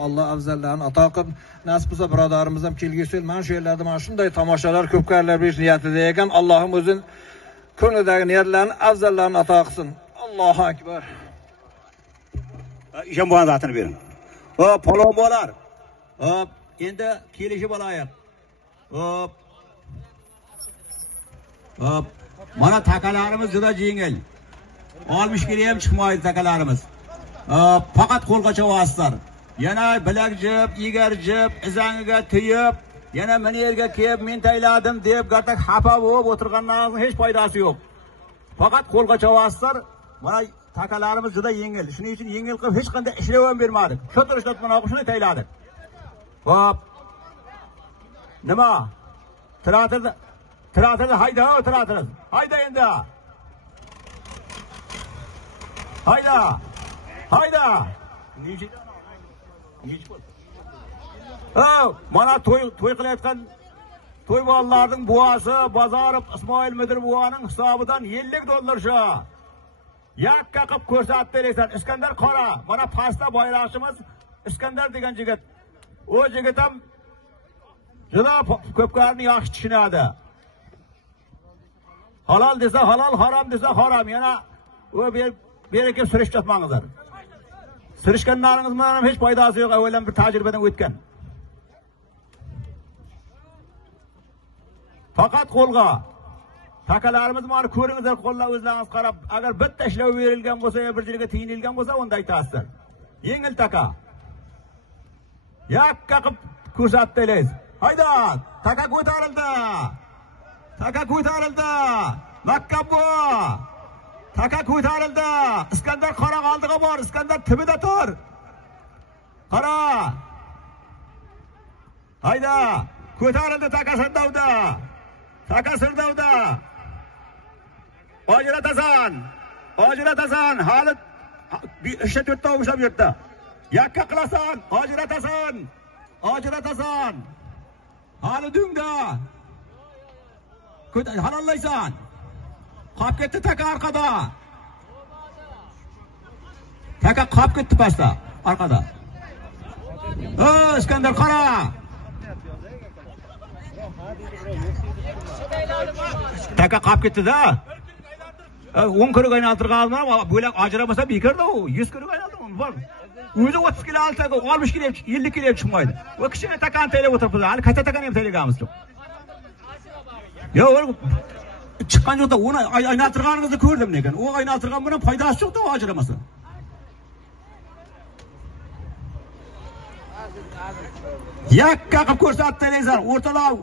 Allah afzallarni ato qilib, nasib bo'lsa birodarimiz ham kelgusi yil mana shu yerlarda mana shunday tomoshalar, ko'pkarlar berish niyatida ekan. Allohim o'zin ko'nglidagi niyatlarni, afzallarini ato qilsin. Allohu akbar. Ishonbo'g'an zatini bering. Hop, polvon bo'lar. Hop, endi kelishib olaylik. Hop. Hop. Mana takalarimiz juda yengil. 60 kg ham chiqmaydi takalarimiz. Hop, faqat qo'lgacha vasitlar. Yana bilak jib, egar jib, izangiga tiyib, yana meni yerga kelib, men tayladim deb gatak xafa bo'lib o'tirganlarning hech foydasi yo'q. Faqat qo'lgacha vasitlar. Mana takalarimiz juda yengil. Shuning uchun yengil qilib hech qanday ishlav ham bermadik. Shu turishda mana shuni tayladik. Hop. Nima? Tiratirdi, hayda, tiratirdi. Hayda endi. Hayda. Hayda. Mana to'y qilayotgan to'y bolalarning buasi Bozorov Ismoil Mudir buvaning hisobidan $50 shu. Yakka qilib ko'rsatib berasan. Iskandar qora. Mana pastda bayroqchimiz Iskandar degan yigit. O yigit ham juda ko'pkarni yaxshi tushunadi. Halol desa halol, harom desa harom. Yana u beraka surishib ketmangizlar. Surishganlaringiz bilan ham hech foydasi yo'q, avvaldan bir tajribadan o'tgan. Faqat qo'lga. Takalarimiz mana ko'ringizlar, qo'llar o'zlaringiz qarab, agar bitta ishlov berilgan bo'lsa, bir yerga tiyinilgan bo'lsa, unda aytasizlar. Yengil taka. Yakka qilib ko'rsatdilar. Hayda, taka ko'tarildi. Taka ko'tarildi. Makka bu. Taka ko'tarildi. Iskandar qora oldiga bor. Iskandar tibida tur. Qara. Hayda. Ko'tarildi taka sirdavda. Taka sirdavda. Ojiratasan. Ojiratasan. Hali ishga to'rtta ushlab yurdi. Yakka qilasan. Ojiratasan. Ojiratasan. Hali dungda. Halollaysan. Qolib ketdi taka orqada. Taka qolib ketdi pastda, orqada. Iskandar qara. Taka qolib ketdi-da. 10 kg aylantirganman, bo'lak ajramasa bekarda u. 100 kg aylantirdim. Bor. O'zi 30 kg alsa, 60 kg, 50 kg chiqmaydi. Va kichkina takani taylab o'tiribdi. Hali katta takani ham taylaganmiz yo'q. Yo'q, chiqqan joqda uni aylantirganingizni ko'rdim lekin. U aylantirgan bilan foydasi yo'q-da, ajramasa. Yakka qilib ko'rsatdilar, o'rtalab.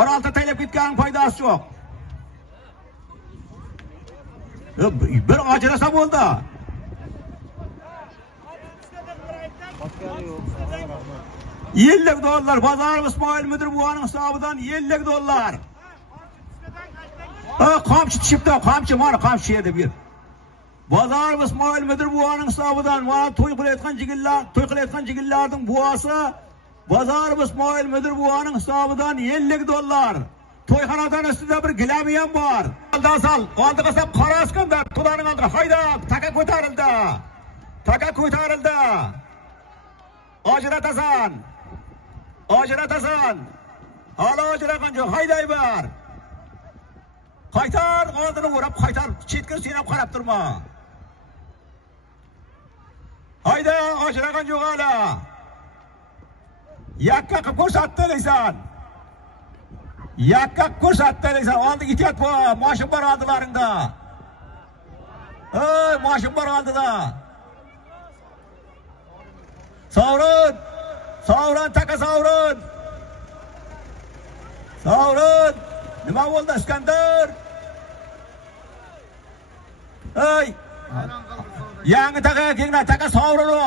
Oralta taylab ketganing foydasi yo'q. Bir ajrasa bo'ldi. $50 Bozorov Ismoil Mudir buvaning hisobidan $50. Qamchi tushibdi, qamchi mana qamchi edi bir. Bozorov Ismoil Mudir buvaning hisobidan mana to'y qilayotgan jigillarning buasi Bozorov Ismoil Mudir buvaning hisobidan $50. To'yxonadan ustida bir gilami ham bor. Aldasal, oldiga sap qora Iskandar, to'laning oldiga hayda, taka ko'tarildi. Taka ko'tarildi. Ojiratasan. Ojiratasan. Hali ojiragan yo'q, hayday bar. Qaytar, oldini o'rab qaytar, chetkir sen ham qarab turma. Hayda, ojiragan yo'q hali. Yakka qilib ko'rsatdilar. Yakka ko'rsatdilar. Oldi ityat bor, mashin bor oldilaringda. Mashin bor oldida. Sovrin. Sovrin, taka sovrin. Sovrin. Nima bo'ldi Iskandar? Ey! Yangi taka kenglar, taka sovrin o.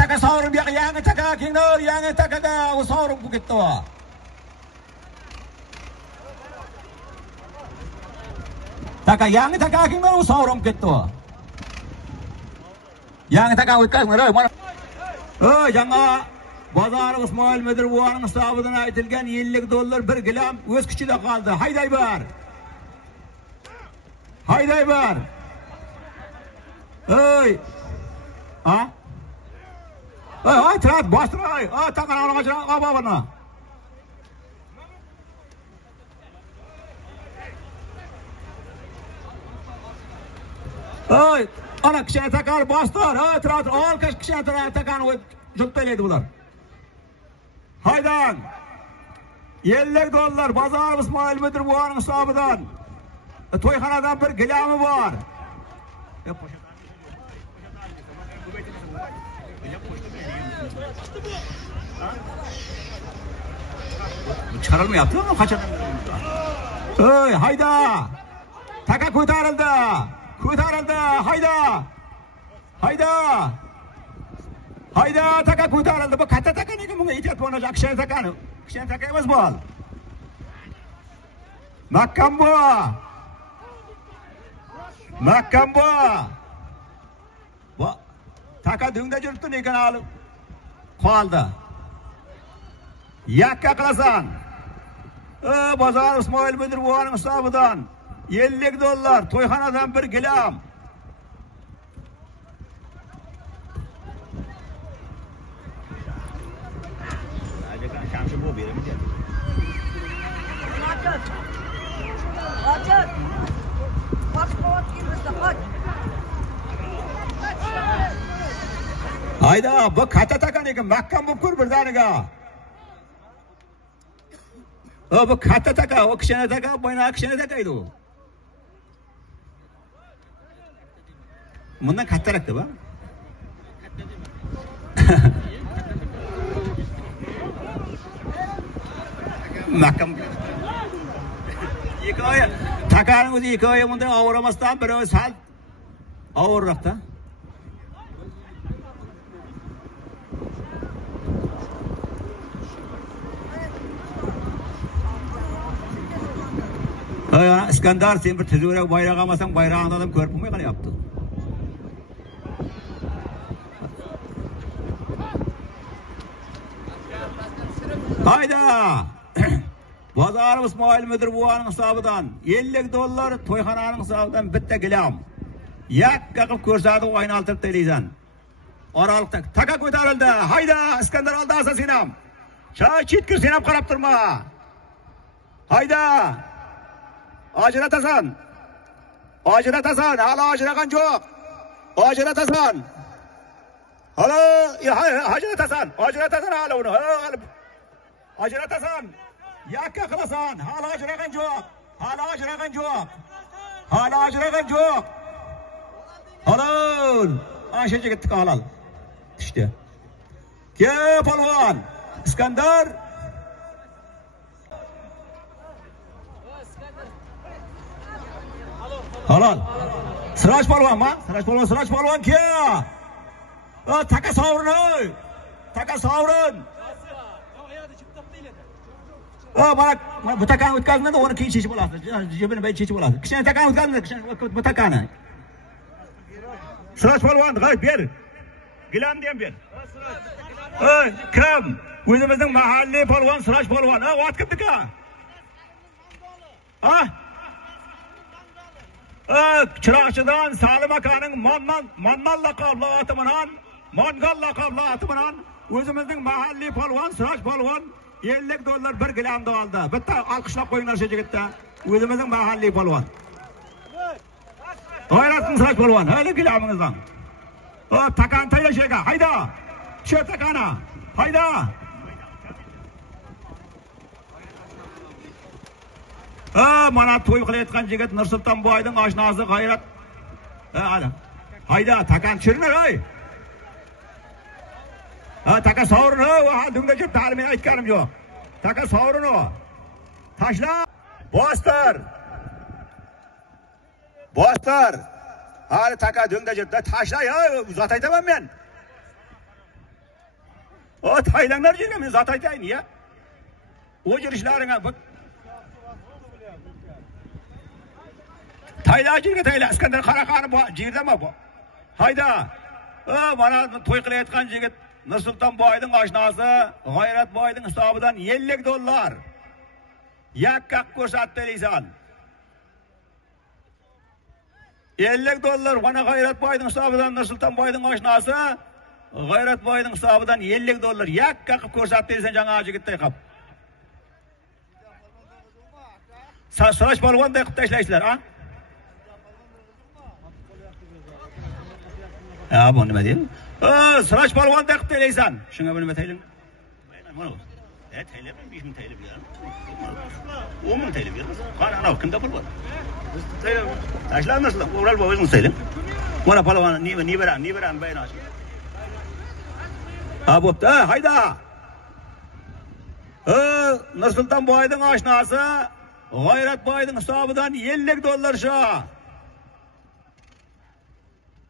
Taka sovrin bu yoqqa, yangi taka kenglar, yangi takaga o sovrin bu ketdi o. Taka yangi taka kenglar o sovrin ketdi o. Yangi taka o'tkazinglar, mana. Yangi Bozorov Ismoil Mudir buvaning hisobidan aytilgan $50 bir gilam o'z kuchida qoldi. Hayday bar. Hayday bar. Ey, Ha? Ay, trat, bastır ay. Takan ağaçına aba bana. Ay, ana kişiye takar bastır. Ay, trat, al kişiye takan cüttəleydi bunlar. Haydan. $50 Bazar İsmail Müdür buğanın hesabıdan. Toyxanadan bir gilamı var. Çıkarılma yaptı mı? Kaçırdın? Hey, hayda! Taka kurtarıldı! Kurtarıldı! Hayda! Hayda! Hayda! Taka kurtarıldı! Bu katta taka ne ki bunu ihtiyat olacak? Kişen takanı. Kişen takayımız bu al. Mahkam bu! Mahkam bu! Bu taka düğünde cürttü ne kan alıp kaldı. Yakka kılasan. Bazar İsmail Müdür buğanın hesabıdan $50 toyxanadan bir gilam. Hayda, bu kata takan ekan, mahkam bo'lib ko'r birdaniga. Bu kata taka, o kishini taka, boyna kishini takaydi u. Bundan kattaroqda bu. Mahkam. Hikoya, takaning o'zi hikoya bunday ovuramasdan biri sal ovurroqda. İskandar sen bir tezörek bayrağı almasan bayrağında adam körpü mü yaptı? Hayda! Bazar İsmail Müdür buğanın hesabıdan $50 toyxananın hesabıdan bitta gilam. Yakka qilib ko'rsatib o'ynaltirib teleysan. Oralıqda taka ko'tarildi. Hayda! İskandar oldi asasinam. Çay chetkir sen ham qarab turma. Hayda! Ajratasan. Ajratasan. Hala ajragan yo'q. Ajratasan. Hala ajratasan. Ajratasan hala uni. Ajratasan. Yakka qilasan. Hala ajragan yo'q. Hala ajragan yo'q. Hala ajragan yo'q. Halal. Anşaca gittik halal. İşte. Ke polvon. İskandar. Halal. Siraj polvon ma? Siraj polvon ke? Taka sovrin. Taka sovrin. Mana bu takani o'tkazmadi, uni keyin chechib olasiz. Jibini bay chechib olasiz. Kishini takani o'tkazmadi, kishini bu takani. Siraj polvon, g'ayb ber. Gilamni ham ber. Kiram, o'zimizning mahalliy polvon Siraj polvon. Ot kirdik-a? Chiroqchidan Salim akaning Manman laqabli oti bilan, Mangal laqabli oti bilan o'zimizning mahalliy polvon Siraj polvon $50 bir gilamni oldi. Bitta alqishlab qo'yinglar shu yigitda. O'zimizning mahalliy polvon. G'ayratli Siraj polvon, hali gilamingizdan. Takan taylashaga, hayda. Shu takana, hayda. Mana to'y qilayotgan yigit Nursulton boyning oshnosi G'ayrat. Hayda, takan chirnar ey. Taka sovrin, dumda jib ta'lim aytganim yo'q. Taka sovrin o. Tashla. Bostir. Bostir. Hali taka dumda jibda tashla, zot aytaman men. Taylanglar yerga men zot aytayin ya. O yurishlaringga bak. Taylajirga tayla, İskandar qaraqani bu jirdami bu? Hayda. Mana to'y qilayotgan yigit Nursulton boyning oshnosi G'ayrat boyning hisobidan $50. Yakka ko'rsatdi deysan. 50 dollar bana Gayret Bay'dın hesabından Nursultan Bay'dın aşnası Gayret Bay'dın hesabından 50 dollar yak kakıp ko'rsatdiysen жаңа jigitday qap. Saraç polvonday qilib tashlaysizlar, ha? Ha, bu nima deydi? Saraç polvonday qilib taylaysan. Shunga nima tayling? Mana bu. Taylab 5000 taylab beramiz. 10.000 taylab beramiz. Qani ana kimda pul bor? Taylab. Tashlanmaslar. O'ral bo'l o'zingiz taylang. Mana polvon ne beram bayon ochib. Ha, bo'pti. Hayda. Nursulton Boy'dın aşnası Gayret Boy'dın hesabından 50 dollar şu.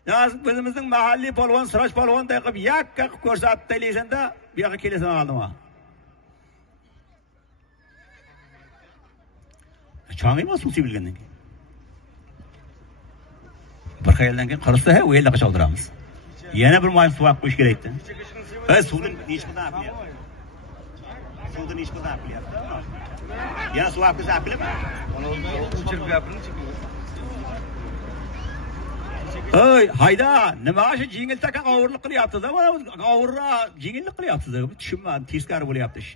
Yazık bizimizin mahalli polvon, Saraç polvon da qilib yakka qilib ko'rsatib taylaysanda bu yoqqa kelasan oldim ha. Chang'iymi suv bilgandan keyin. Bir qayerdan keyin qarasa, ha, u yerda qacha oldiramiz. Yana bir moy suv qo'yish kerak-da. Suvni nech qilib qilyapti? Suvni nech qilib qilyapti? Yana suv qilib qilyapti. O'chirib gapirni Ey, hayda, nima shu jingil taka g'ovurlik qilyapsiz-da? Mana g'ovurra jingillik qilyapsiz-da. Tushunmadim, teskari bo'lyapti ish.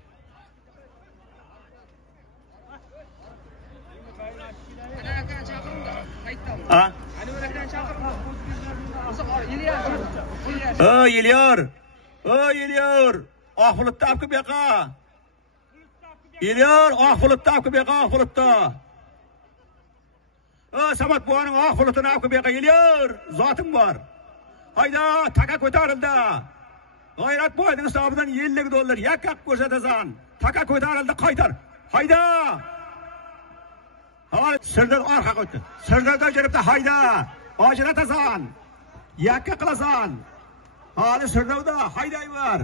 Ha? Yeliyor. Oqbulutda olib kelib yoqa. Yeliyor, oqbulutda olib kelib yoqa, oqbulutda. Samat buvaning oqbulutini olib kelib yoqa, yeliyor. Zoting bor. Hayda, taka ko'tarildi. G'ayrat Boy'ning hisobidan 50 dollar yakka ko'rsatasan. Taka ko'tarildi, qaytar. Hayda. Hali sirdan orqa qo'ydi. Sirdan jiribdi, hayda. Ajratasan. Yakka qilasan. Hali sirdavda haydayver.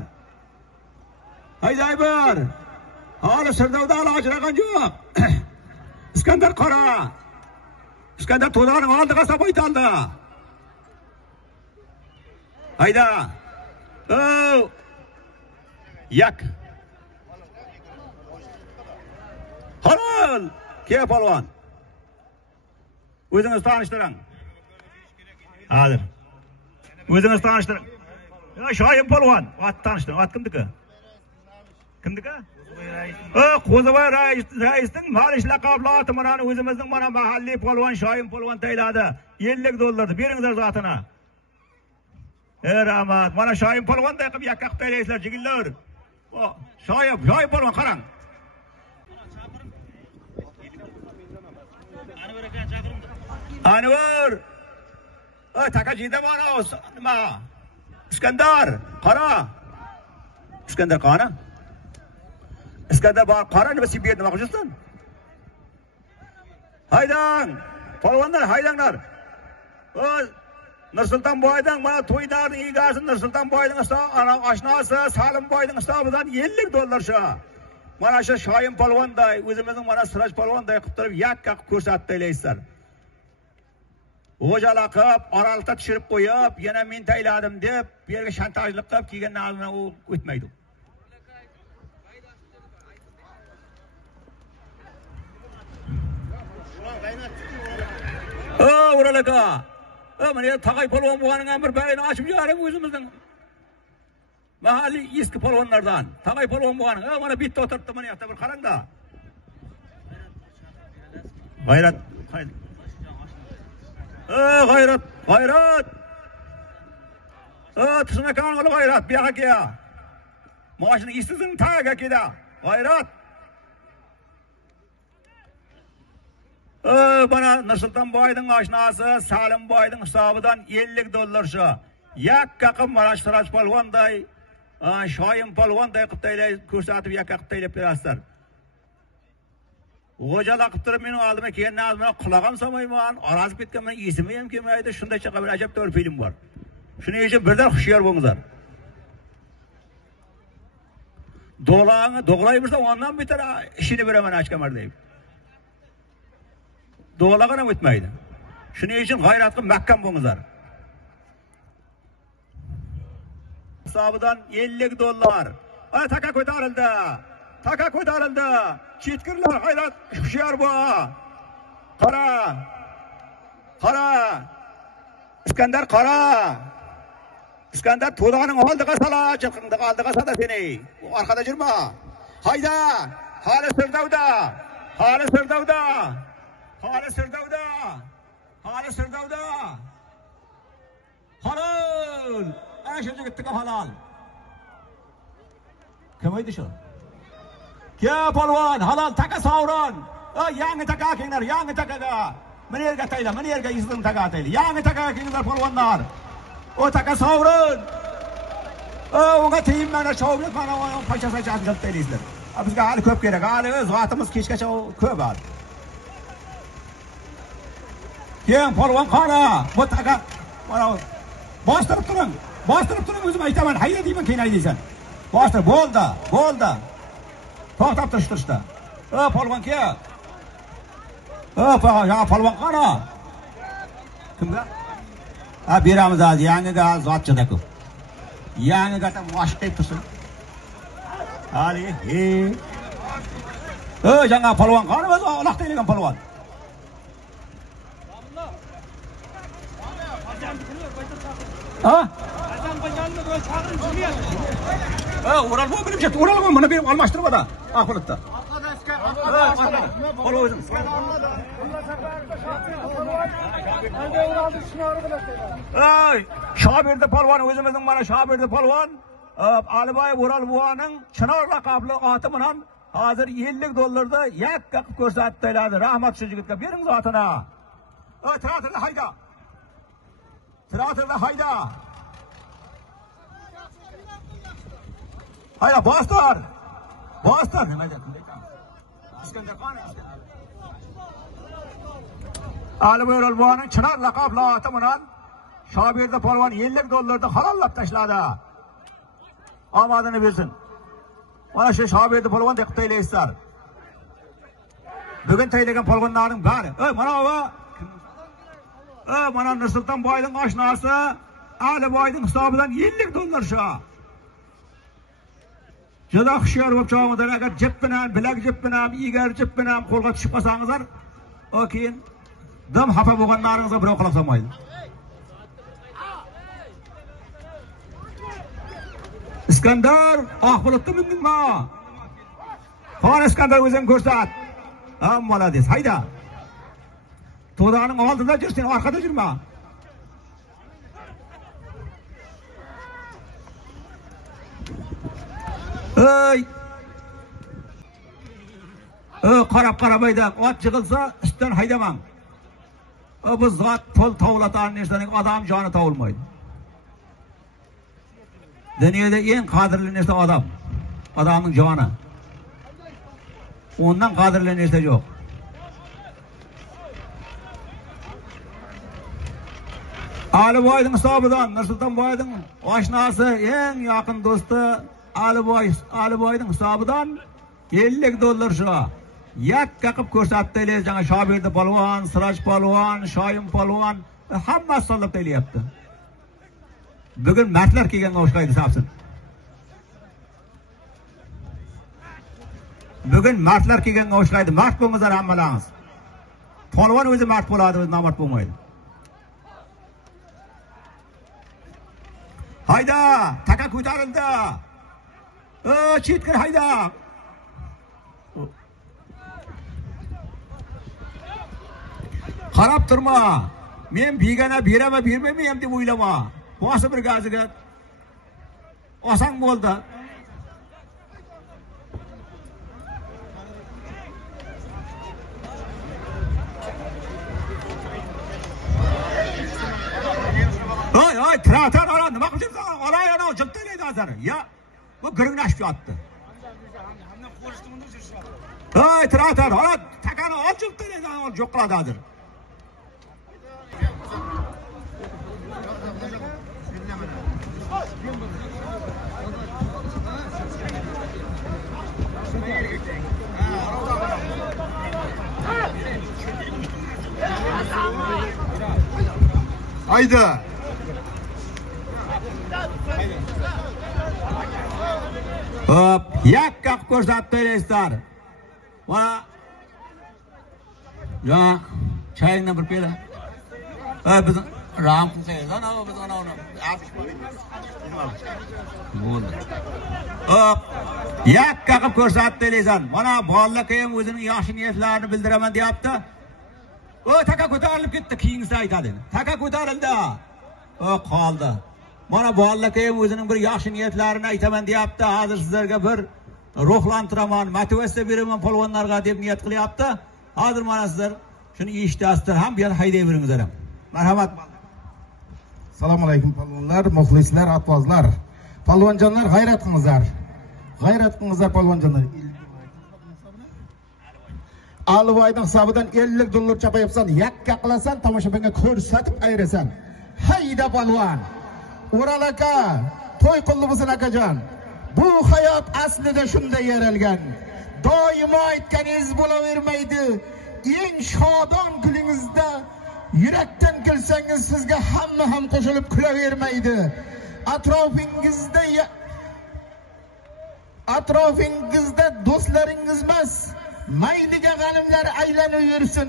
Hali sirdavda ajragan yo'q. Iskandar qora. Iskandar to'daning oldiga solib o'ytaldi. Hayda. Yak. Halol. Ke polvon. O'zingiz tanishtiring. Hozir. O'zingiz tanishtiring. Shoyim polvon, ot tanishtiring. Ot kimniki? Kimniki? Qo'zivoy raisning malish laqabli oti mana o'zimizning mana mahalliy polvon Shoyim polvon tayladi. 50 dollarni beringizlar zotini. Rahmat. Mana Shoyim polvonday qilib yakka qilib taylaysizlar, jigillar. Shoyim polvon qarang. Anvar. Takajida mana nima? Iskandar, qara. Iskandar qara. Iskandar bor, qara nima sibiyat nima qilsan? Haydang. Polvonlar haydanglar. Nursulton Boy'dan mana to'ylarning egasi Nursulton Boy'ning oshnasi Salim Boy'ning hisobidan 50 dollar shu. Mana shu Shoyim polvonday, o'zimizning mana Siraj polvonday qilib turib yakka ko'rsatib taylaysizlar. O'jala qilib, oralta tushirib qo'yib, yana men tayladim deb, bu yerga shantajlik qilib kelgan narsa u o'tmaydi. O'ralaka. Mana Taqay polvon bo'lganing ham bir bayoni ochib yuboring o'zimizning. Mahalliy eski polvonlardan. Taqay polvon bo'lganing. Mana bitta o'tiribdi, mana yoqda bir qarangda. G'ayrat. G'ayrat. Tishnakan qilib G'ayrat bu yoqqa kel. Mashina istizing tagiga keldi. G'ayrat. Bana Nursulton Boy'dın oshnasi Salim Boy'dın hisobidan 50 dollar shu. Yakka qilib mana Siraj polvonday, Shoyim polvonday qilib taylay ko'rsatib yakka qilib taylab berasizlar. O'jala qilib turib meni oldimga kelgan nazmini qulog'im solmayman, orazib ketganman, esimga ham kelmaydi. Shunday chaqa bir ajab to'g'ri film bor. Shuning uchun birdan xushyor bo'linglar. Do'g'laymiz ondan betar ishini beraman ochkamar deyib. Doğalagana o'tmaydi. Shuning uchun g'ayrat qilib mahkam bo'linglar. Hisobidan 50 dollar. Taka ko'tarildi. Chetkirlar g'ayrat hushyor bo'l. Qara. İskender Kara. İskender Tuğda'nın oldığı sala, çıkındığı aldığı sada seni. O arkada jirma. Hayda. Hali Sırdavda. Hali Sırdavda. Hali Sırdavda. Hali Sırdavda. Halal. Ana şu gittik halal. Kim oydu şu? Ke polvon, halal taka savron. Yangi taka kenglar, yangi takaga. Mana yerga tayla, mana yerga izdim taka tayla. Yangi taka kenglar polvonlar. O taka savron. Unga teyim mana shovlet, mana paşasa jazgab taylaysizlar. Bizga hali ko'p kerak. Hali o'z vaqtimiz kechgacha ko'p bor. Keng polvon qara. Bu taka mana bostirib turing. Bostirib turing, o'zim aytaman. Hayda deyman, keyin haydaysan. Bostirib, bo'ldi. To'xtab turishda. Polvon ke. Ya polvon qara. Kimga? Beramiz hozir yangiga zotchida ko'p. Yangiga ham moshqib tursin. Hali, жаңа polvon qani o'zi Alloh deyilgan polvon. O'ralbo bilib ketdi. O'ralbo mana berib almashtirib ada. Aqilda. Polvon o'zim. Shobirda polvon o'zimizning mana Shobirda polvon Aliboyev O'ralboning Chinor laqabli oti bilan hozir $50 yakka qilib ko'rsatdilar. Rahmat shu yigitga bering zotini. Teatrda hayda. Teatrda hayda. Hayda bostir. Bostir nima deyapti? İskender qani? Aliboyev O'ralboning Chinor laqabli oti bilan Shobirda polvon $50 halollab tashladi. Omadini bersin. Mana shu Shobirda polvon deb taylaysizlar. Bugun taylagan polvonlarning bari. Mana bu. Mana Nursulton boyning oshnasi Aliboyning hisobidan $50 shu. Juda xushyor bo'lib chiqamidan agar jip bilan, bilak jip bilan, egar jip bilan qo'lga tushib qolsangizlar, o keyin dam xafa bo'lganlaringizga birov qilib solmaydi. İskender, bulutda mindingmi? Qani İskender o'zing ko'rsat. Molades, hayda. To'daning oldida yursin, orqada yurma. Qarab ayda, ot yig'ilsa, ustidan haydamang. Bu zot pul tovlatan narsaning odam joni tovilmaydi. Dunyoda eng qadrli narsa odam. Odamning joni. Ondan qadrli narsa yo'q. Aliboyning hisobidan Nursulton boyning oshnasi, eng yaqin do'sti Aliboyning hisobidan $50 shu. Yakka qilib ko'rsatdilar. Жаңа Shobirda polvon, Siroj polvon, Shoyim polvon hammasi solib taylayapti. Bugun martlar kelganga o'xshaydi sapsin. Bugun martlar kelganga o'xshaydi. Mart bo'lmasa hammalaringiz. Polvon o'zi mart bo'ladi, o'zi nomard bo'lmaydi. Hayda, taka ko'tarildi. Chetkir hayda. Qarab turma. Men begona beraman, bermayman deb o'ylama. Bosi bir gaziga oson bo'ldi. Oy, teatr ana nima qilibsan? Olay ana jiltaylaydi hozir. Ya, bu giringlashib yotdi. Oy, teatr ana takani olib jiltaylaydi, ana yo'q qiladi hozir. Hayda. Hop, yakka ko'rsatdilar. Va ya, çayını bir pele. Biz Ram qilsangiz ana biz ana uni bo'ldi. Hop. Yakka qilib ko'rsatdingizlar. Mana bolalar ham o'zining yaxshi niyatlarini bildiraman deyapti. O taka ko'tarilib ketdi, keyingisi aytadi. Taka ko'tarildi. O qoldi. Mana bolalar ham o'zining bir yaxshi niyatlarini aytaman deyapti. Hozir sizlarga bir ruhlantiraman, motivatsiya beraman polvonlarga deb niyat qilyapti. Hozir mana sizlar shuni eshitasizlar ham, bu yerda hayday beringizlar ham. Marhamat. Assalomu alaykum polvonlar, muxlislar, atbozlar. Polvonjonlar g'ayrat qilingizlar. G'ayrat qilingizlar polvonjonlar. Alvoyning hisobidan $50 chapayapsan, yakka qilasan, tomoshabinga ko'rsatib ayrasan. Hayda polvon. O'ral aka, to'y qildi bo'lsin akajon. Bu hayot aslida shunday yaralgan. Doimo aytganingiz bo'lavermaydi. Eng shodon kuningizda yurakdan kelsangiz sizga hamma ham qo'shilib kulavermaydi. Atrofingizda do'stlaringiz emas, mayliga g'animlar aylanib yursin.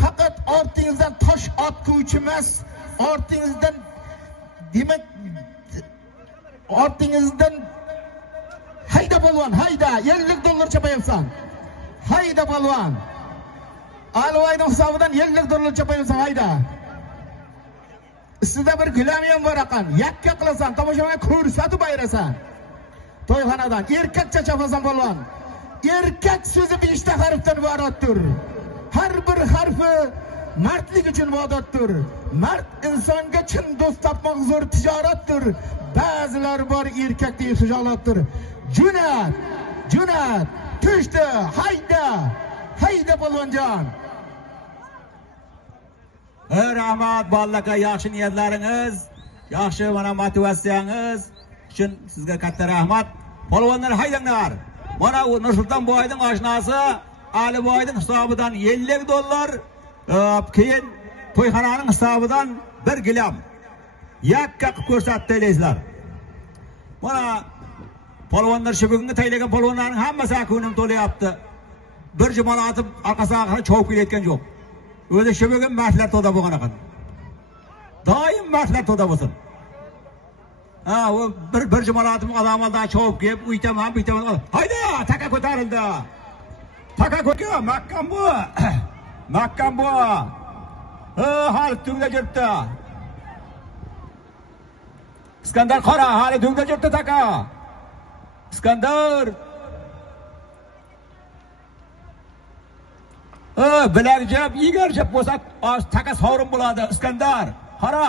Faqat ortingizdan tosh otquvchi emas, ortingizdan demak ortingizdan hayda polvon, hayda, $50 chapayapsan. Hayda polvon. Alvoyning hisobidan $50 chapayapsan, hayda. Ustida bir gilam ham bor ekan. Yakka qilasan, tomoshabinga ko'rsatib ayrasan. To'yxonadan erkakcha chapasan polvon. Erkak so'zi 5 ta harfdan iboratdir. Har bir harfi mardlik uchun ibodatdir. Mard insonga chin do'st topmoq zo'r tijoratdir. Ba'zilar bor erkakdek hijolatdir. Junat, tushdi, hayda polvonjon. Rahmat bolalarga, yaxshi niyatlaringiz, yaxshi mana motivatsiyangiz uchun sizga katta rahmat. Polvonlar haydanglar. Mana u Nursulton boyning oshnasi Aliboyning hisobidan $50, keyin to'yxonaning hisobidan 1 gilam yakka qilib ko'rsatdingizlar. Mana polvonlar shu bugungi taylagan polvonlarning hammasi ko'nglim to'layapti. Bir jumala atib orqasiga chovib kelayotgan yo'q. O'zi shu bugun mashlar to'da bo'lgan ekan. Doim mashlar to'da bo'lsin. O bir jumala atib odamlardan chovib kelib, uytaman, buytaman. Hayda, taka ko'tarildi. Taka ko'ka, Makkan bu. Hali tungda yuribdi. Iskandar qora, hali tungda yuribdi taka. Iskandar. Bilakjab, egarjab bo'lsa, taka sovrin bo'ladi. Iskandar, qara.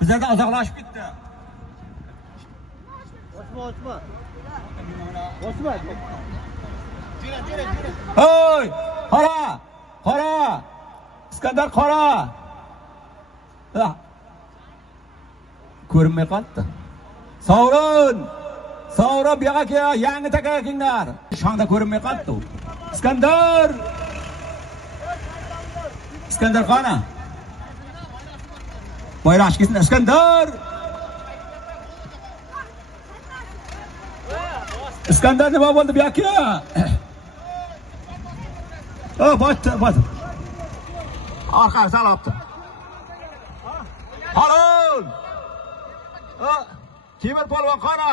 Bizlardan uzoqlashib ketdi. Osma. Hoy, qara. Iskandar qara. Ko'rinmay qoldi. Sovrin bu yoqqa kel, yangi takaga kelinglar. Shonda ko'rinmay qoldi. Iskandar qana? Bayroq ketsin, Iskandar. Iskandar nima bo'ldi bu yoqqa? Bot. Orqaga salabdi. Halol. Temir polvon qana?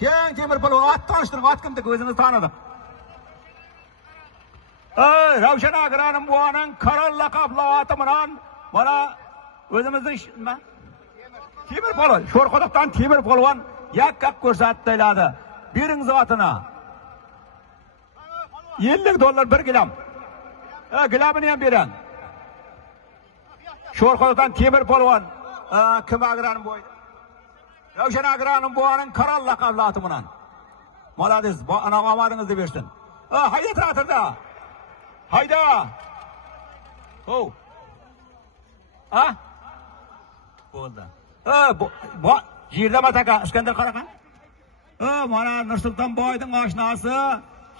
Keng temir polvon ot tanishtirib, ot kimdek o'zimiz tanidik. Ravshan Agranim buvaning Qarol laqabli oti bilan mana o'zimizning nima? Temir polvon, Sho'rquduqdan temir polvon yakka ko'rsatdilar. Beringiz otini. $50 1 gilam. Gilamini ham bering. Sho'rquduqdan temir polvon kim Agranim bo'y. Ravshan Agranim buvaning Qarol laqabli oti bilan. Malades, ana omadingizni bersin. Hayda teatrda. Hayda. Bo'ldi. Yerda mataka Iskandar qaraqan. Mana Nursulton boyning oshnasi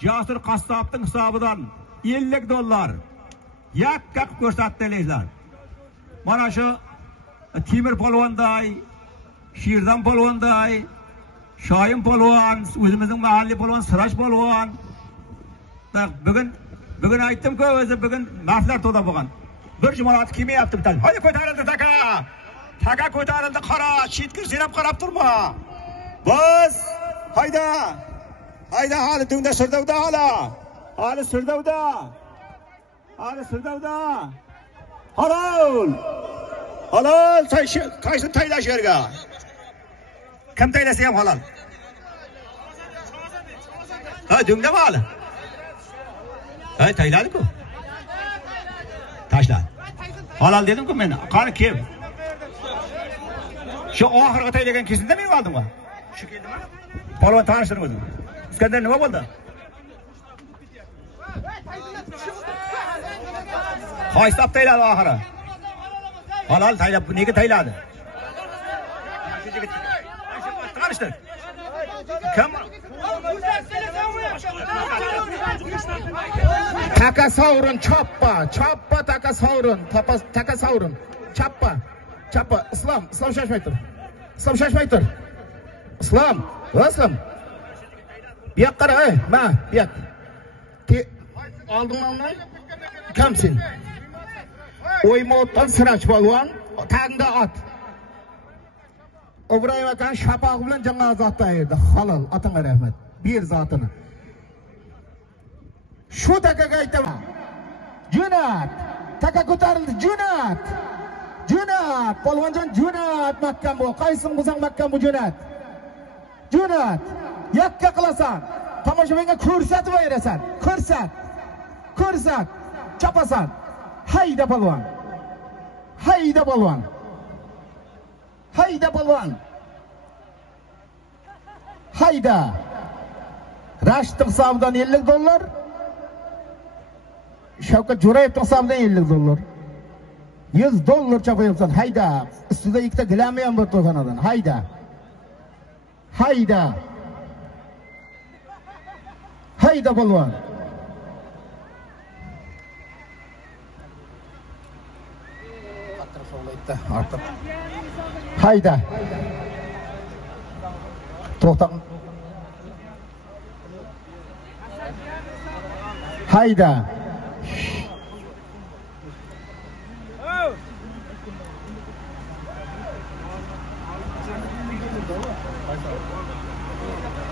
Jasur qassobning hisobidan $50 yakka qilib ko'rsatdingizlar. Mana shu Temir polvonday, Shirdan polvonday, Shoyim polvon, o'zimizning mahalliy polvon Siraj polvon. Bugun aytdim-ku, o'zi bugun mardlar to'da bo'lgan. Bir jumalat kiymayapti bitta. Hadi ko'tarildi taka. Taka ko'tarildi, qara, chetga sinab qarab turma. Bas, hayda. Hayda, hali tunda sirdavda hala. Hali sirdavda. Hali sirdavda. Halol. Halol, qaysin taylash yerga. Kim taylasa ham halol. Ha, dungdami hali? Ha, tayladi-ku. Tashla. Halol dedim-ku men. Qani kim? Shu oxirgi taylagan kesinda men oldimmi? Shu keldimi? Polvon tanishtirdim o'zim. Iskandar nima bo'ldi? Qo'ystab tayladi oxiri. Halol taylab, nega tayladi? Tanishtir. Kim? Taka savrun choppa taka savrun, taka savrun, chappa, islom shoshmay tur. Islom shoshmay tur. Islom. Bu yoqqa qara, ma, bu yoq. Oldingdan kamsin. O'ymoqdan sirach polvon, tagingda ot. Ibrohim akan shapog'i bilan jangoz otaydi. Halol, otanga rahmat. Bir zotini. Shu takaga aytaman. Jo'nat. Taka ko'tarildi, jo'nat. Jo'nat, polvonjon jo'nat makkan bu. Qaysin bo'lsang makkan bu jo'nat. Jo'nat. Yakka qilasan. Tomoshabinga ko'rsatib berasan. Ko'rsat. Chapasan. Hayda polvon. Hayda. Rashid hisobidan $50. Shavkat Jo'rayevning hisobidan $50. $100 chapayapsan. Hayda. Ustida ikkita gilami ham bor to'xonadan. Hayda. Hayda polvon. Artık. Hayda. To'xtang. Hayda.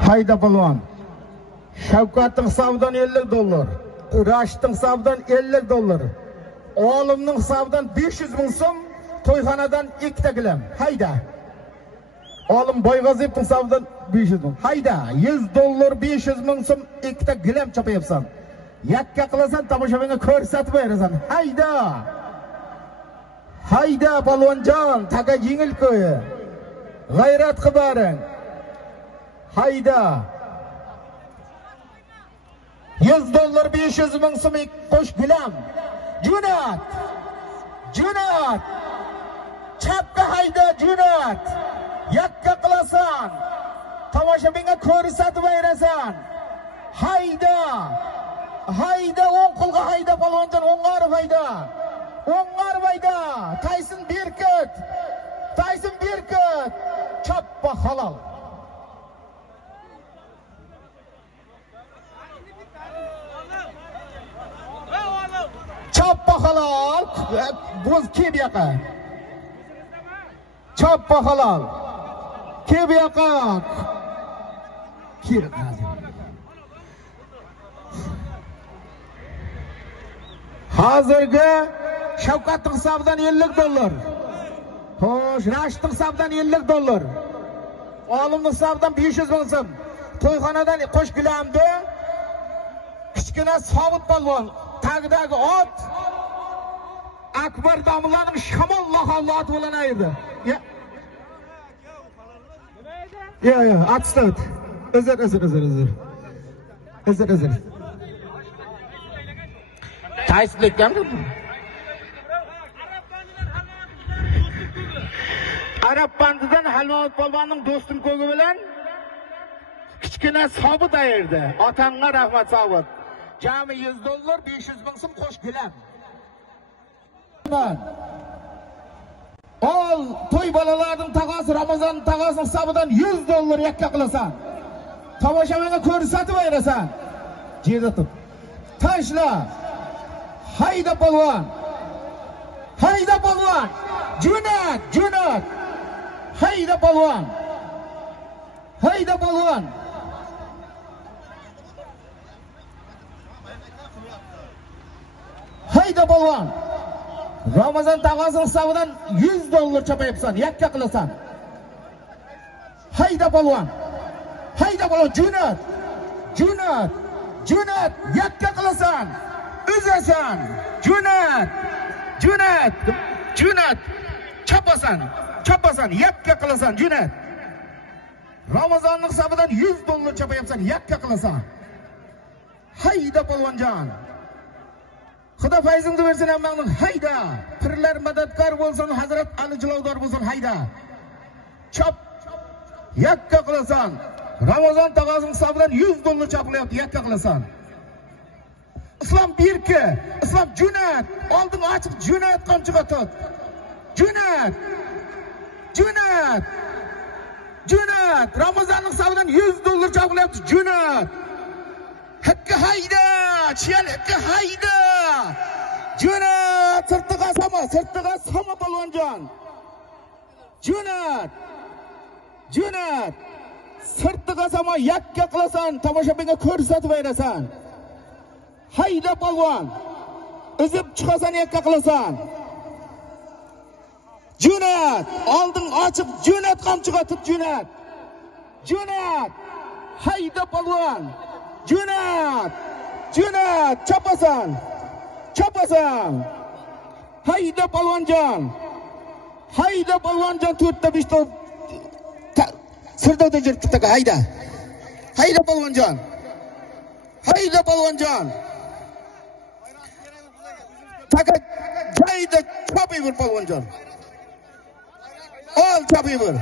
Hayda polvon. Shavkatning hisobidan $50. Rashidning hisobidan $50. Olimning hisobidan 500 ming so'm. To'yxonadan ikkita gilam. Hayda. Olim Boyg'aziyevning hisobidan 500 ming. Hayda. $100, 500 ming so'm ikkita gilam chapayapsan. Yakka qilasan, tomoshabinga ko'rsatib berasan. Hayda polvonjon, taka yengil qo'yi. G'ayrat qibaring. Hayda. $100, 500 ming so'm qo'sh gilam. Jo'nat. Chapga hayda, jo'nat. Yakka qilasan. Tomoshabinga ko'rsatib berasan. Hayda. O'ng qo'lga hayda polvonjon, o'ng'arib hayda. Tayson Berkut. Chappa halol. Chappa halol. Bo'z kelib yoqa. Chappa halol. Kelib yoqa. Hozirgi Shavkatning hisobidan $50. Xo'sh, Rashidning hisobidan $50. Olimning hisobidan 500 ming so'm. To'yxonadan qo'sh gilamdi. Kichkina Sobit polvon, tagidagi ot Akbar domlaning shamol lahallati bilan ayirdi. Ya, atstat. Özür. Tayslikkanmi? Arab bandidan Halol polvonning do'stim ko'gi bilan kichkina Sobit ayirdi. Otangga rahmat Sobit. Jami $100, 500 ming so'm qo'sh gilam. Ol to'y bolalarning tag'asi Ramazon tag'asi hisobidan $100 yakka qilasan. Tomoshabinga ko'rsatib berasan. Jerda tur. Tashla. Hayda polvon. Hayda polvon. Jo'nat. Hayda polvon. Hayda polvon. Hayda polvon. Ramazon tog'asining hisobidan $100 chopayapsan, yakka qilasan. Hayda polvon. Jo'nat, yakka qilasan. Uzasan. Jo'nat. Chopasan, yakka qilasan, jo'nat. Ramazonning hisobidan $100 chopayapsan, yakka qilasan. Hayda polvonjon. Xudo fayzingizni bersin hammaning. Hayda. Pirlar madadkor bo'lsin, Hazrat Ali Jilovdor bo'lsin, hayda. Chop. Yakka qilasan. Ramazon tog'asining hisobidan $100 chopilyapti, yakka qilasan. Islom birki, Islom jo'nat. Oldin ochiq jo'nat qamchiga tut. Jo'nat. Ramazonning hisobidan $100 chopilyapti, jo'nat. Hakka hayda, chiyal hakka hayda. Jo'nat, sirtiga sama polvonjon. Jo'nat. Sirtiga sama yakka qilasan, tomoshabinga ko'rsatib berasan. Hayda polvon. Uzib chiqasan, yakka qilasan. Jo'nat, oldin ochiq jo'nat qamchiga tut, jo'nat. Hayda polvon. Jo'nat, chopasan. Hayda polvonjon. 4ta 5ta sirda o'tirib hayda. Hayda polvonjon. Taka joyda chopayver polvonjon. Ol chopayver.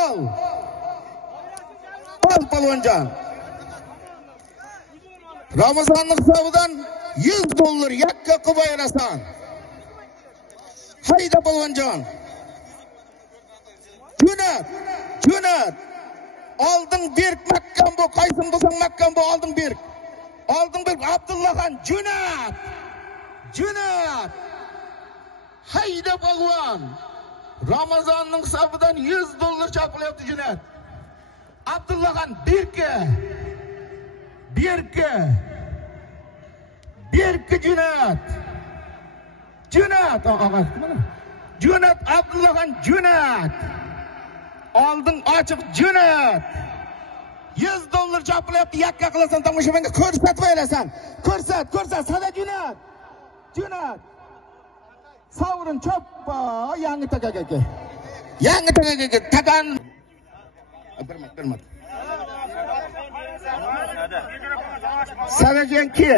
Ol polvonjon. Ramazonning hisobidan $100 yakka qilib ayrasan. Hayda polvonjon. Jo'nat. Oldin berk Makkan bu, qaysin bo'lsang Makkan bu, oldin berk. Abdullaxon, jo'nat. Hayda polvon. Ramazonning hisobidan $100 chopilyapti, jo'nat. Abdullaxon, berk jo'nat. Jo'nat Abdullaxon, jo'nat. Oldin ochiq jo'nat. $100 chopilyapti, yakka qilasan, tomoshabinga ko'rsatib berasan. Ko'rsat, sada jo'nat. Sovrin choppa, yangi takaga. Takan. Birmat. Sadaganki.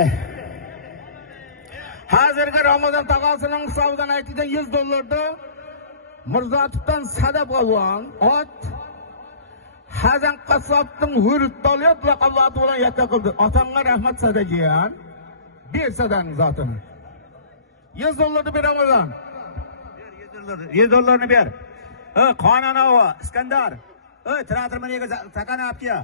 Hozirgi Ramazon tog'asining hisobidan aytilgan $100 Mirzotovdan sada polvon ot Hazan qassobning hurutdoliyat laqabati bilan yakka qildi. Otangga rahmat sadajiyan. Bir sadaning zotini. $100 beraman. $100 ber. Qonanova, Iskandar. Tratormaniga takana aptiya.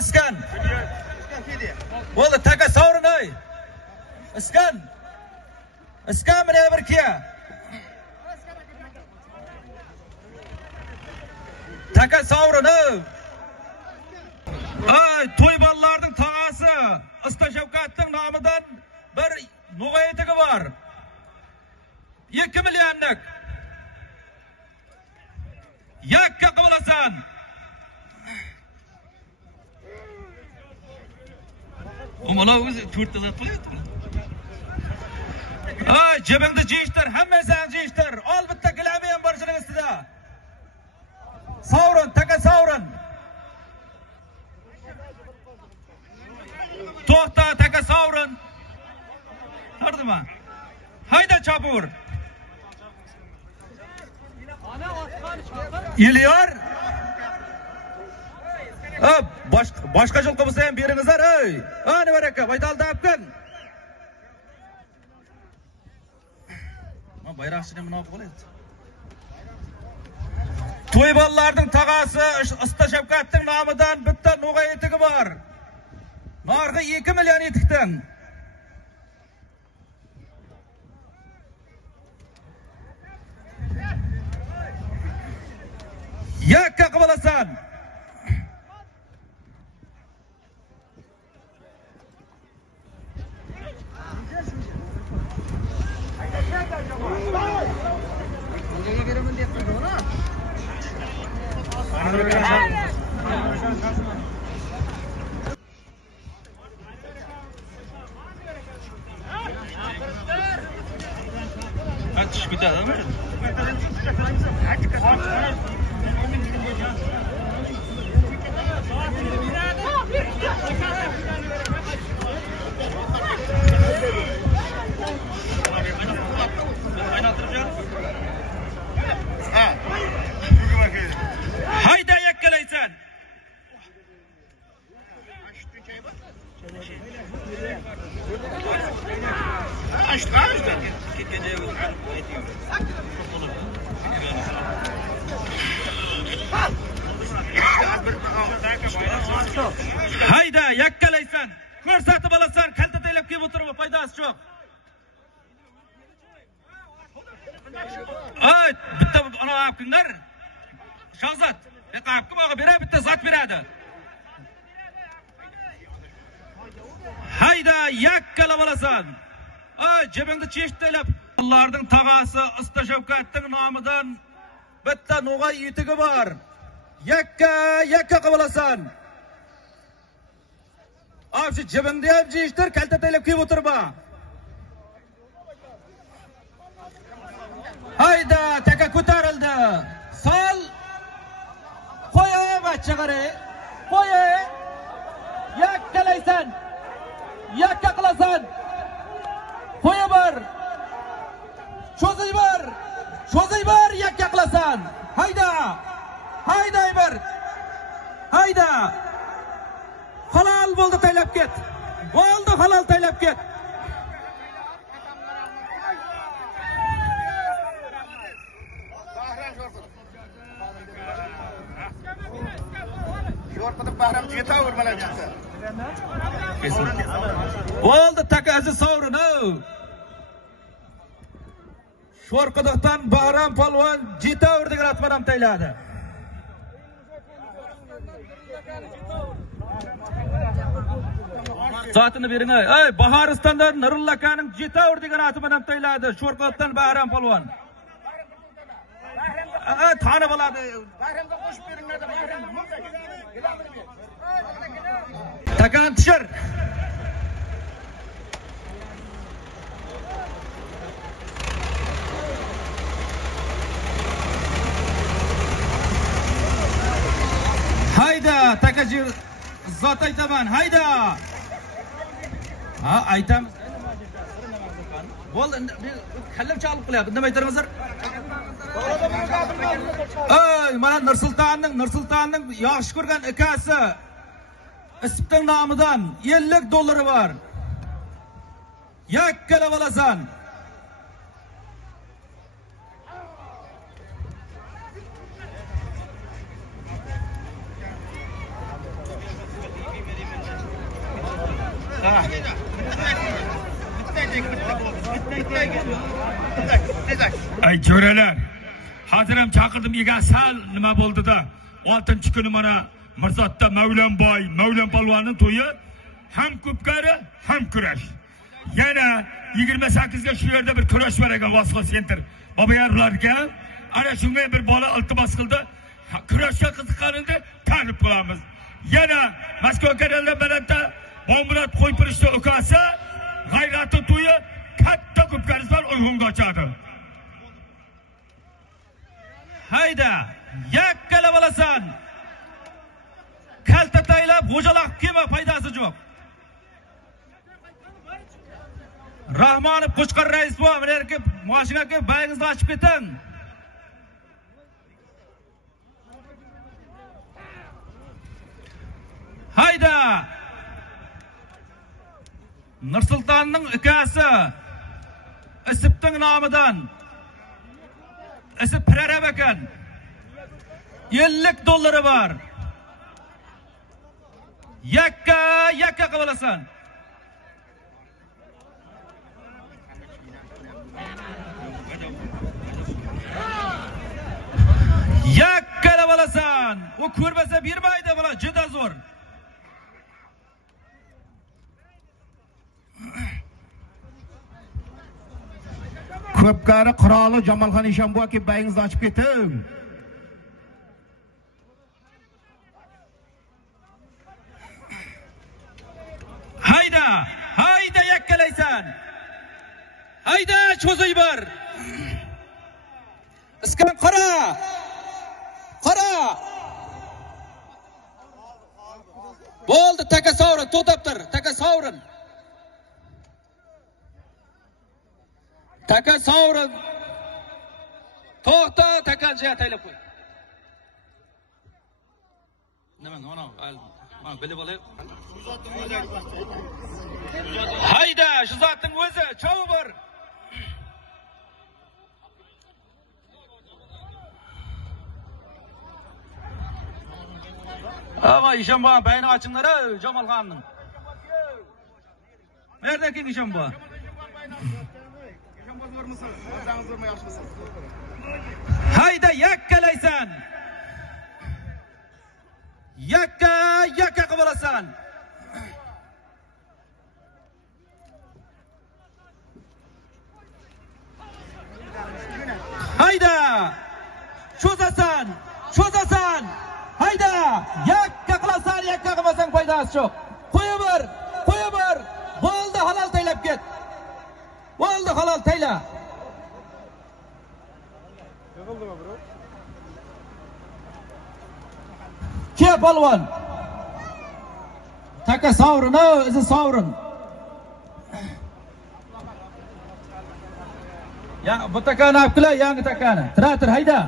Iskan. Bo'ldi, taka sovrin ey. Iskan mana bir kiya. Taka sovrin ey. To'y bolalarning tog'asi Usta Shavkatning nomidan bir no'g'aytigi bor. 2 millionlik. Yakka qilasan. Omala o'zi 4 ta qilyapti. Jibingni jeyishtir, hammasini jeyishtir. Ol bitta gilabi ham bor shuni ustida. Sovrin, taka sovrin. To'xta, taka sovrin. Tardima. Hayda chopur. Iliyor. Boshqa jilqi bo'lsa ham beringizlar, ey. Ana baraka, baytalda apkan. Bayroqchini munofiq bo'lyapti. To'y bolalarning tog'asi Usta Shavkatning nomidan bitta no'g'ay etigi bor. Nargı 2 milyon etikdin. Yakka qibalasan. Atış bitadi mi? Hayda yakkalaysan. Hayda yakkalaysan. Ko'rsatib olasan, kalta taylab kelib o'tirib foydasi yo'q. Ay, bitta ana olibinglar. Shahzod, qaqabga boqa beradi, bitta zot beradi. Hayda yakkalab olasan. Ay, jibingni cheshtaylab. Ularning tag'asi Usta Shavkatning nomidan bitta no'g'ay yutigi bor. Yakka qilib olasan. Avshi jibingni ham jeshtir, kalta taylab kelib o'tirma. Hayda, taka ko'tarildi. Sol. Qo'ya bachchag'ari. Qo'ya. Yakkalaysan. Yakka qilasan. Qo'ya bor. Cho'zay bor, yakka qilasan. Hayda. Hayday bir. Hayda. Halol bo'ldi, taylab ket. Bo'ldi, halol taylab ket. Bo'ldi, takazi sovrini. Sho'rqidiqdan Bahram polvon Jitavr degan atmaram tayladi. Zotini bering. Ey, Bahoristondan Nurulla akaning Jitavr degan atmaram tayladi. Sho'rqidiqdan Bahram polvon. Tanib oladi. Bahramga qo'shib beringlar. Takan tushir. Hayda, takachi zot aytaman, hayda. Ha, aytamiz. Bo'ldi, kallam chalib qilyapti. Nima aytarimizlar? Ey, mana Nursultonning yaxshi ko'rgan akasi Isibning nomidan $50 bor. Yakkalab olasan. Ay jo'ralar, hozir ham chaqirdim, egar sal nima bo'ldi-da, 6-kuni mana Mirzotda Mavlon polvonning to'yi ham ko'pkari, ham kurash. Yana 28 ga shu yerda bir kurash bor ekan, Vosqo Center. Boboyarlarga ana shunga bir bola iltimos qildi. Kurashga qiziqqaningda tanib qolamiz. Yana Moskva kanalida balandda Bomburat Qo'ypirishni ukasi g'ayrati to'yi katta ko'pkarislar uyg'unga ochadi. Hayda, yakkalab olasan. Kalta taylab g'o'jaloq kelma, foydasi yo'q. Rahmonov Qo'chqor rais bu, mana yerga mashinaga bayangizni ochib keting. Hayda. Nursultonning ukasi Isibning nomidan Isib Pirarab ekan. $50 bor. yakka qabalasan. Yakka qabalasan. O ko'rmasa bermaydi bular, juda zo'r. Ko'pkari qiroli Jamolxon Eshonboy aka bayingizni ochib keting. Hayda yakkalaysan. Hayda cho'zay bor. Iskan qara. Bo'ldi, taka sovrin, to'xtab tur, taka sovrin. Taka sovrin. To'xta, takancha taylab qo'y. Nima, mana bilib olay. Hayda, shu zotning o'zi, chovi bor. Ama Eshonboy bayni ochinglar, Jamolxonning. Nereden keyin Eshonboy? Hayda yakkalaysan. Yakka qabalasan. Hayda! Cho'zasan! Hayda! Yakka qilasan, yakka qilmasang foydasi yo'q. Qo'yib bir. Bo'ldi, halol taylab ket. Bo'ldi, halol tayla. Yig'ildimi, bro? Ke polvon. Taka sovrin, o'zi sovrin. Ya, bu takani olib kela, yangi takani. Tiratir, hayda.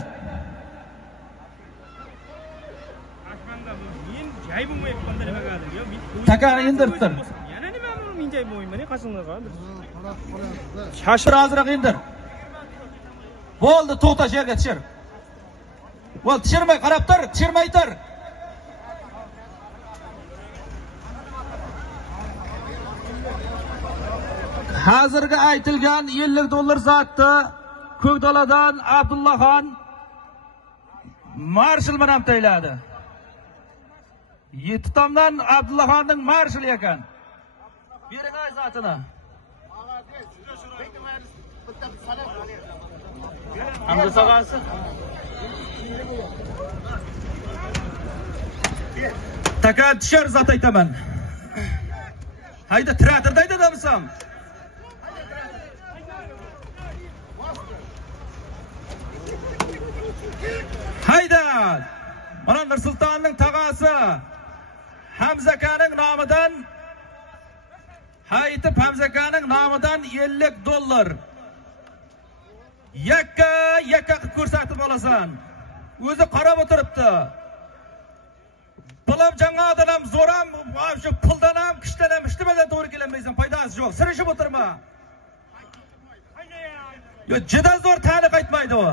Takani indirib tur. Yana nima men joy bo'lmayman, qashinga qoldi. Shashir ozroq indir. Bo'ldi, to'xta, yerga tushir. Bo'ldi, tushirmay, qarab tur, tushirmay tur. Hozirgi aytilgan $50 zotni Ko'kdaladan Abdullaxon marshal bilan tayladi. Yetti-tomdan Abdullaxonning marshali ekan. Bering ay zotini. Hamza sag'asi. Taka tushar zot aytaman. Hayda teatrda aytadamsan. Hayda! Mana Nursultonning tog'asi Hamza akaning nomidan haytib Hamza akaning nomidan $50 yakka qilib ko'rsatib olasan. O'zi qarab o'tiribdi. Bilam jangodan ham zo'r ham, shu puldan ham, kishdan ham ishtimadan to'g'ri kelmaysan, foydasi yo'q. Sirishib o'tirma. Yo, juda zo'r ta'liq aytmaydi u.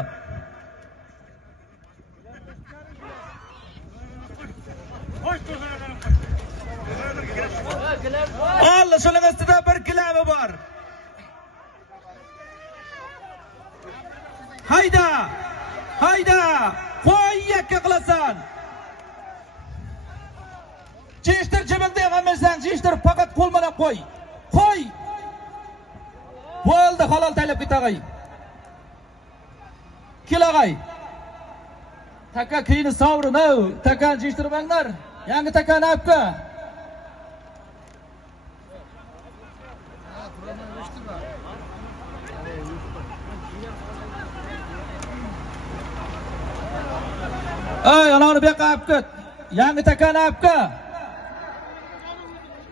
Allah shuning ustida bir gilavi bor. Hayda! Qo'y yakka qilasan. Cheshtir jibinda yig'amaysan, cheshtir faqat qo'l bilan qo'y. Bo'ldi, halol taylab ketag'ay. Kelag'ay. Taka kiyini sovrin, takani cheshtirmanglar. Yangi takani olibka. Anani bu yoqqa olib ket. Yangi takani olibka.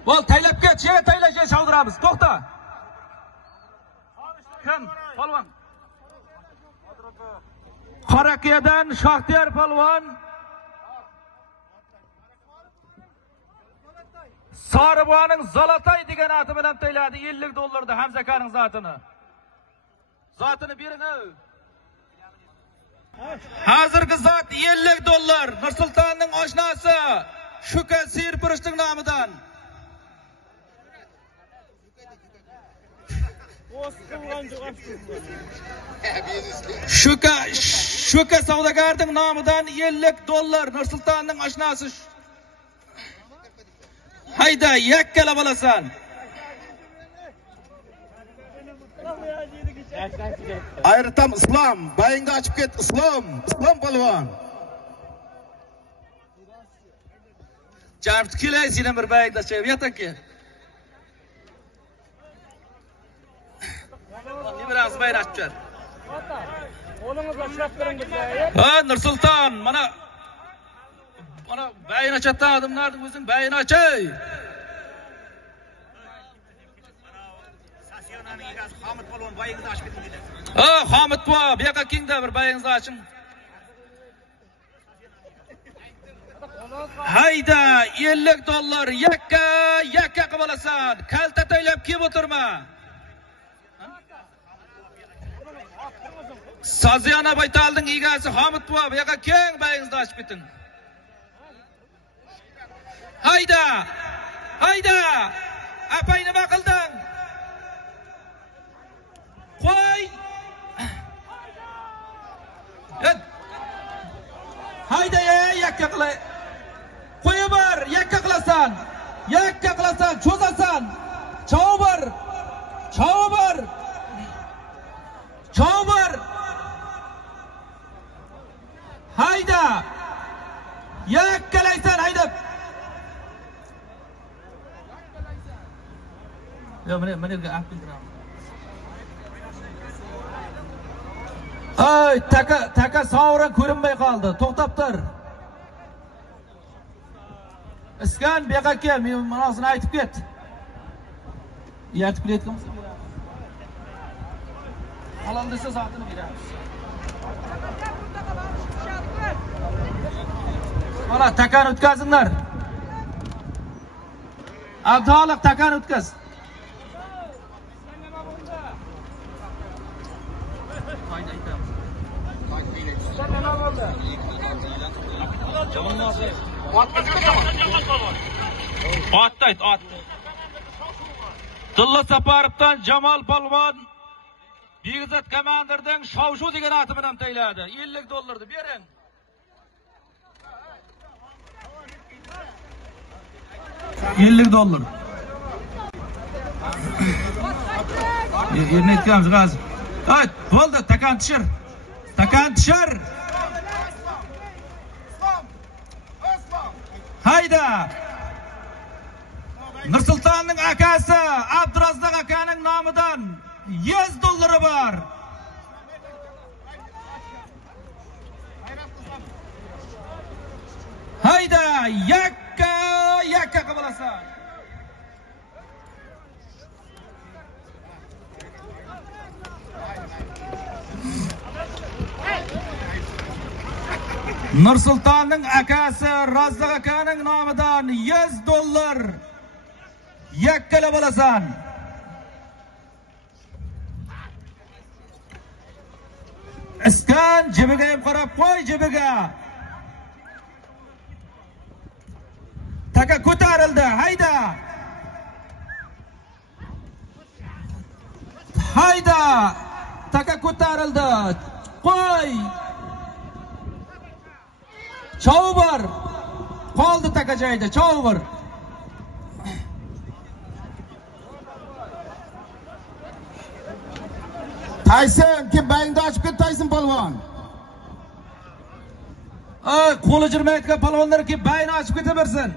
Bo'l, taylab ket, yer taylashga shovdiramiz. To'xta. Kim? Polvon. Qoraqiyadan Shoxtiyar polvon. Sariboning Zolotay degan ati bilan tayladi $50 da Hamza akaning zotini. Zotini bering. Hozirgi zot $50. Nursultonning oshnasi Shuka Sirpirishning nomidan Shuka savdogarning nomidan $50 Nursultonning oshnasi. Hayda, yakkala bo'lasan. Ayritam Islom, bayingni ochib ket, Islom polvon. Jam't kelaysiz bir bayingda chiqib yatakka. Nimaraz bayra ochar. Qo'lingizga ushlab turing bizni. Ha, Nursulton, mana bayini ochatan odamlarning o'zing bayini ochay. Sasiyonaning egasi Hamid polvon bayingizni ochib keting dedi. Ha, Hamid bu yoqqa kengda bir bayingizni oching. Hayda, $50 yakka qilib olasan. Kalta taylab kelib o'tirma. Saziyana Baytalning egasi Hamid bu yoqqa keng bayingizni ochib keting. Hayda! Apay nima qilding? Qo'y! Hayda, yakka qilay. Qo'yib ber, yakka qilasan, cho'zasan. Chov ber. Hayda! Yakkalaysan, haydab. Yo, mana akildiram. Ay, taka sovrin ko'rinmay qoldi. To'xtab tur. Iskan, bu yoqqa kel, men manasini aytib ket. Yetib kelayotganmiz. Halol desa soatini beramiz. Mana takani o'tkazinglar. Abdoliq takani o'tkaz. Ot. Tilla Saparovdan Jamol polvon Begizat komandirning Shovshu degan ati bilan tayladi. $50 bering. $50. Yerni aytganmiz g'azib. Ayt, bo'ldi, takan tishir. Hayda! Nursultonning akasi Abdurazzoq akaning nomidan $100 bor. Hayda, yakka qilib olasan. Nursultonning akasi Razzoq akaning nomidan $100 yakkala bo'lasan. Iskan jibiga ham qarab qo'y, jibiga. Taka ko'tarildi, hayda. Taka ko'tarildi. Qo'y. Chov qoldi taka joyida, chov. Tayson, kim bayingni ochib ket, Tayson polvon. Qo'li jirmayotgan polvonlar kim bayini ochib ketaversin.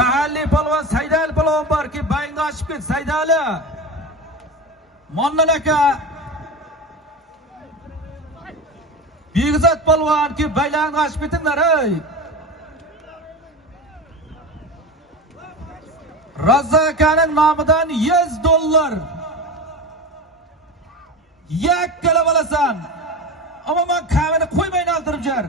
Mahalliy polvon Saydali polvon bor ki bayingni ochib ket, Saydali. Monnal aka. Begizat polvon ki baylarni ochib ketinglar, ey. Razzoq akaning nomidan $100 yakkala bo'lasan. Ammo men kamini qo'ymayman oldirib jar.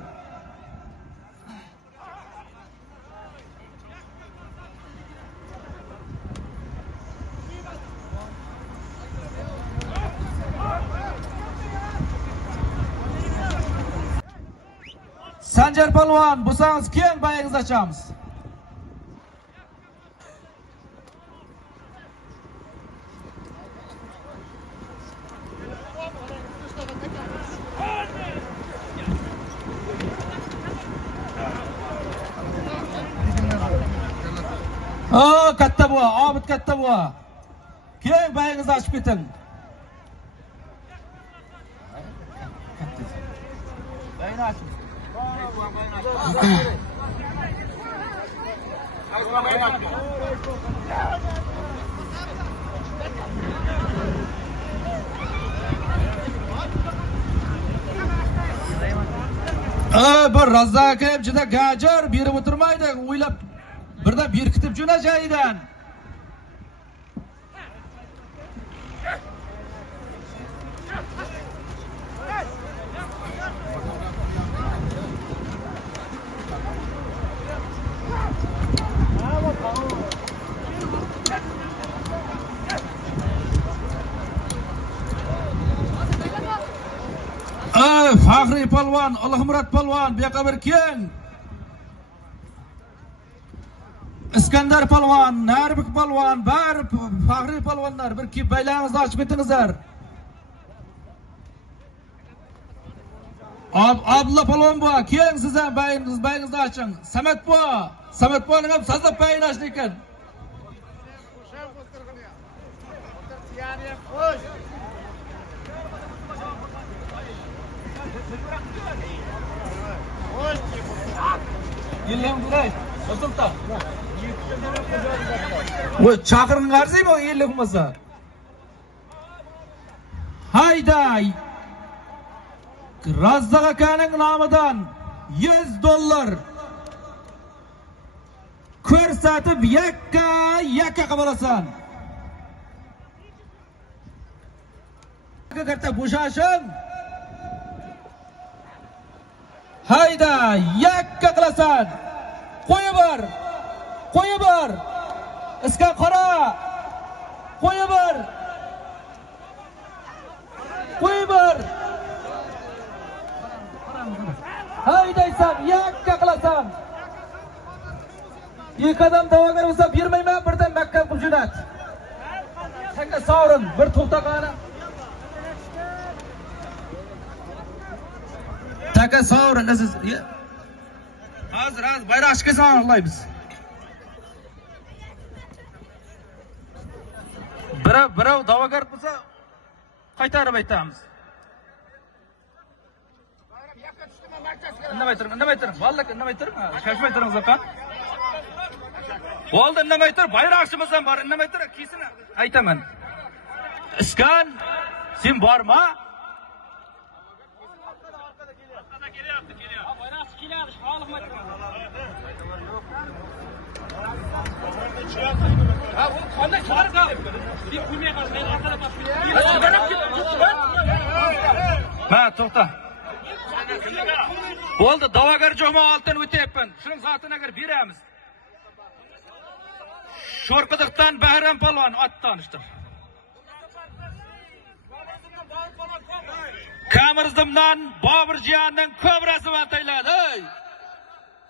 Sanjar Palvon, bo'lsangiz keyin bayingizni ochamiz. Katta bu, Obid katta bu. Keyin bayingizni ochib keting. Bayini oching. Bir Razzaq aka juda gajir berib o'tirmaydi, o'ylab birda berkitib jo'najayidan. Faxriy Palvon, Allohmurod Palvon, bu yoqqa bir keng. Iskandar Palvon, Narbek Palvon, bar Faxriy Palvonlar bir kelib baylaringizni ochib ketingizlar. Abdulla Palvon bu, keng siz ham bayingizni oching. Samat bo'ning ham sazlab bayin ochdi ekan. Voy chaqiring arziymi yellik bo'lmasa? Hayday. Razzaq akaning nomidan $100 ko'rsatib yakka qabulasan. Katta bo'shashin. Hayda, yakka qilasan. Qo'yib ber. Iskan qora. Qo'yib ber. Haydaysan, yakka qilasan. İlk adam da'vogar bo'lsa bermayman, birdan maktab qilib jo'nat. Taka sovrin, bir to'xta qani. Taka sovrin, siz. Hozir bayroqchiga salomlaymiz. Birov da'vogar bo'lsa qaytarib aytamiz. Indamay turing. Vallahi indamay turing. Shoshmay turing zakan. Bo'ldi, indamay tur. Bayroqchimiz ham bor, indamay tur. Kesini aytaman. Iskan, sen borma. Ha, to'xta. Bo'ldi, da'vogar jamoatdan o'tyapman. Shuning zotini agar beramiz. Sho'rqidiqdan Bahram Palvon ot tanishtir. Kamirzimdan Bobur jiyanning kobrasi atayladi.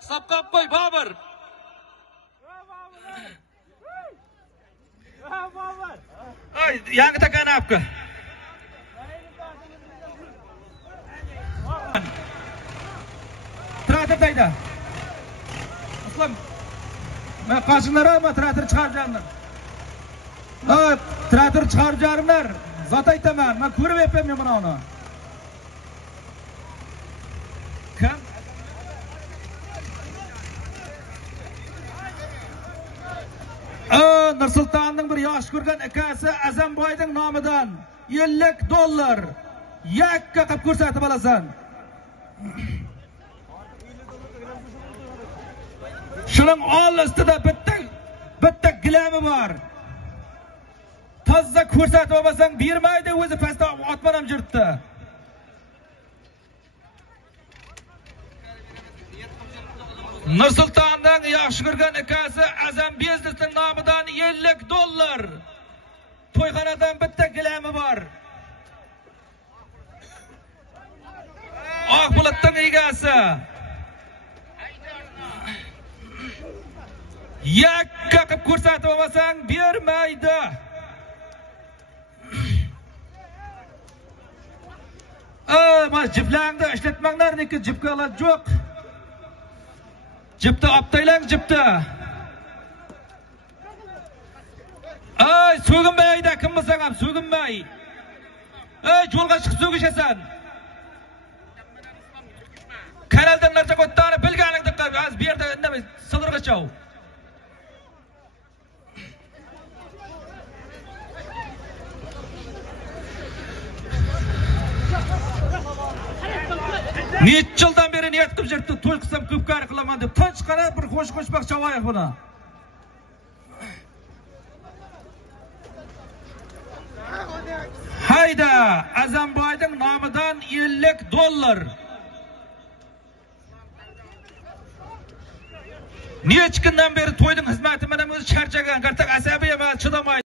Hisobga qo'y Bobur. Ay, yangi takanapka. Traktor tayda. Aslan. Men qarshilaraman, traktor chiqarjanlar. Traktor chiqarjanlar. Zot aytaman, men ko'rib yapman buni ona. Kim? Nursultonning bir yosh ko'rgan akasi Azamboyning nomidan $50 yakka qilib ko'rsatib olasan. Shuning oldida bitta gilami bor. Toza ko'rsatib olmasang bermaydi, o'zi pastda otman ham jirtdi. Nursultonning yaxshi ko'rgan akasi Azam biznesning nomidan $50. To'yxonadan bitta gilami bor. Oq bulutning egasi yakka qilib ko'rsatib olmasang bermaydi. Mana jiplangni ishlatmanglarniki jipkalar yo'q. Jipni optaylang jipni. Ay, so'ginmayda kim bo'lsang ham so'ginmay. Ey, yo'lga chiqib so'gishasan. Kanaldan narsa qo'ttani bilganingni qilib, az bu yerda indamay sildirga chov. Necha yildan beri niyat qilib jirdi, to'y qilsam ko'pkari qilaman deb. Tinch qarab bir qo'shmoq chavoyaq buni. Hayda, Azamboyning nomidan $50. Necha kundan beri to'yning xizmati bilan o'zi charchagan, qartaq asabiy emas, chidamaydi.